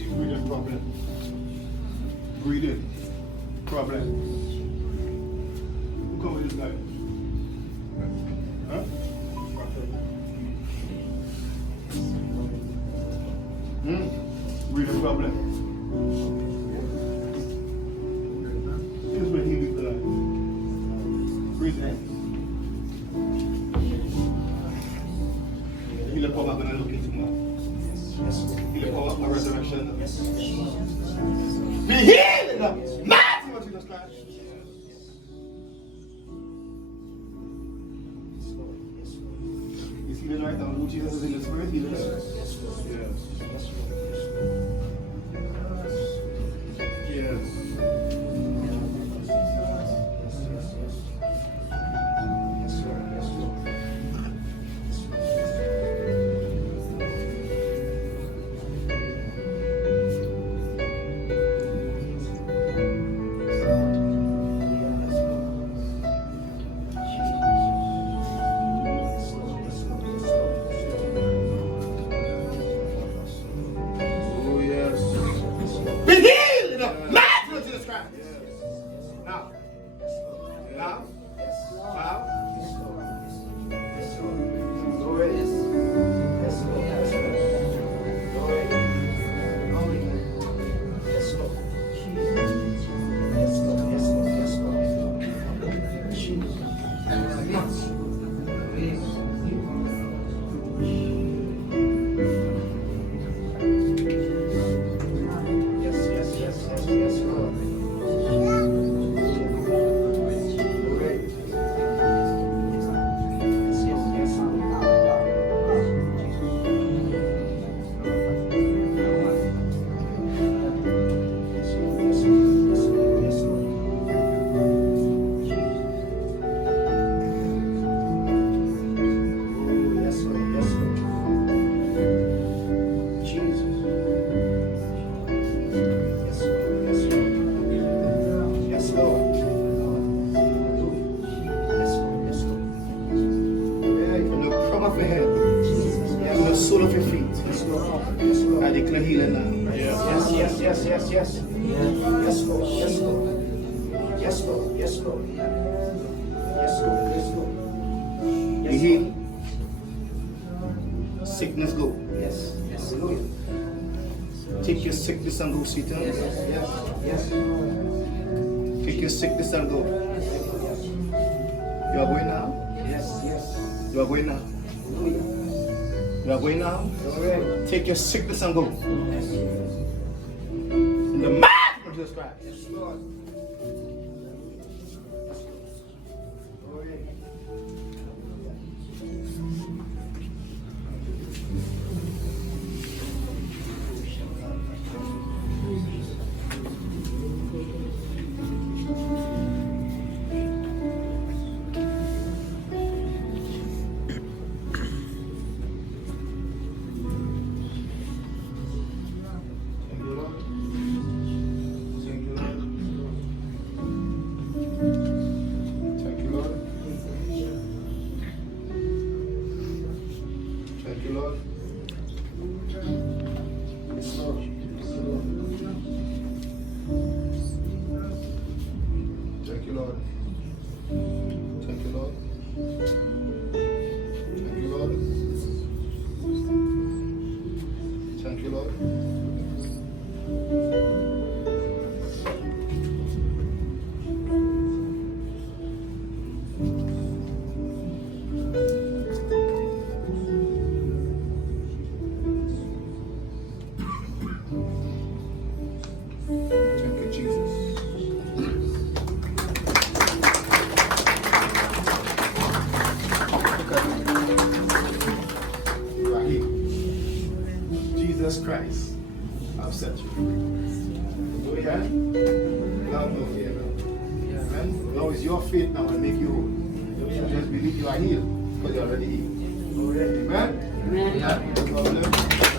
See breathing problem. Breathing problem. Who come with this guy? Huh? Breathing problem. Here's when he leaves the life. Breathing. He's the power I'm going to look into more. He's the power of resurrection. Be healed in the mighty name of Jesus Christ. He's healing right now. Who Jesus is in the spirit, healing. Yes. Yes. Sickness go. Yes. Hallelujah. Take your sickness and go, Satan. Yes. Take your sickness and go. You are going now? Yes. You are going now? You are going now? Take your sickness and go. In the mighty name of Jesus Christ. Yes, Lord. Jesus Christ, I'll set you free. Amen? Now no fear. Amen? Now it's your faith now will make you whole. You just believe you are healed because you're already healed. Amen? Amen.